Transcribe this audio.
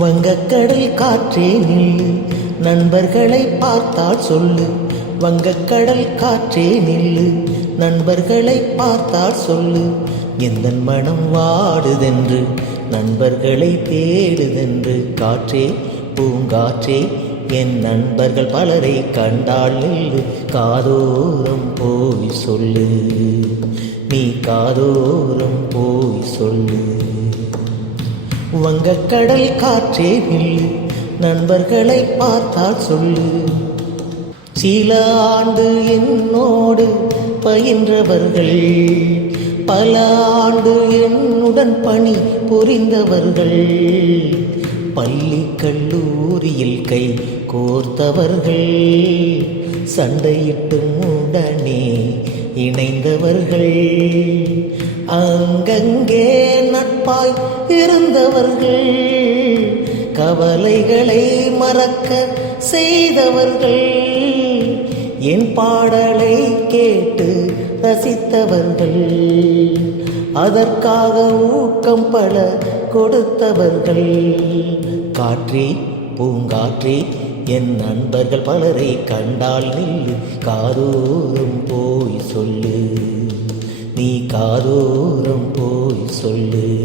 வங்கக்கடல் காற்றே நில்லு நண்பர்களை பார்த்தால் சொல்லு. வங்கக்கடல் காற்றே நில்லு நண்பர்களை பார்த்தால் சொல்லு. எந்த மனம் வாடுதென்று நண்பர்களை தேடுதென்று காற்றே பூங்காற்றே என் நண்பர்கள் பலரை கண்டால் நில்லு. காதோரம் போய் சொல்லு. நீ காதோரம் போய் சொல்லு. வங்கக்கடல் காற்றே நில்லு. நண்பர்களை பார்த்தால் சொல்லு. சில ஆண்டு என்னோடு பயின்றவர்கள் பல ஆண்டு என்னுடன் பணி புரிந்தவர்கள் பள்ளி கல்லூரியில் கை கோர்த்தவர்கள். சண்டையிட்டு உடனே இணைந்தவர்கள். அங்கங்கே நட்பாய் இருந்தவர்கள். கவலைகளை மறக்க செய்தவர்கள். என் பாடலை கேட்டு ரசித்தவர்கள். அதற்காக ஊக்கம் பல கொடுத்தவர்கள். காற்றே பூங்காற்றே என் நண்பர்கள் பலரை கண்டால் நில்லு. காதோறும் போய் சொல்லு. நீ காதோறும் போய் சொல்லு.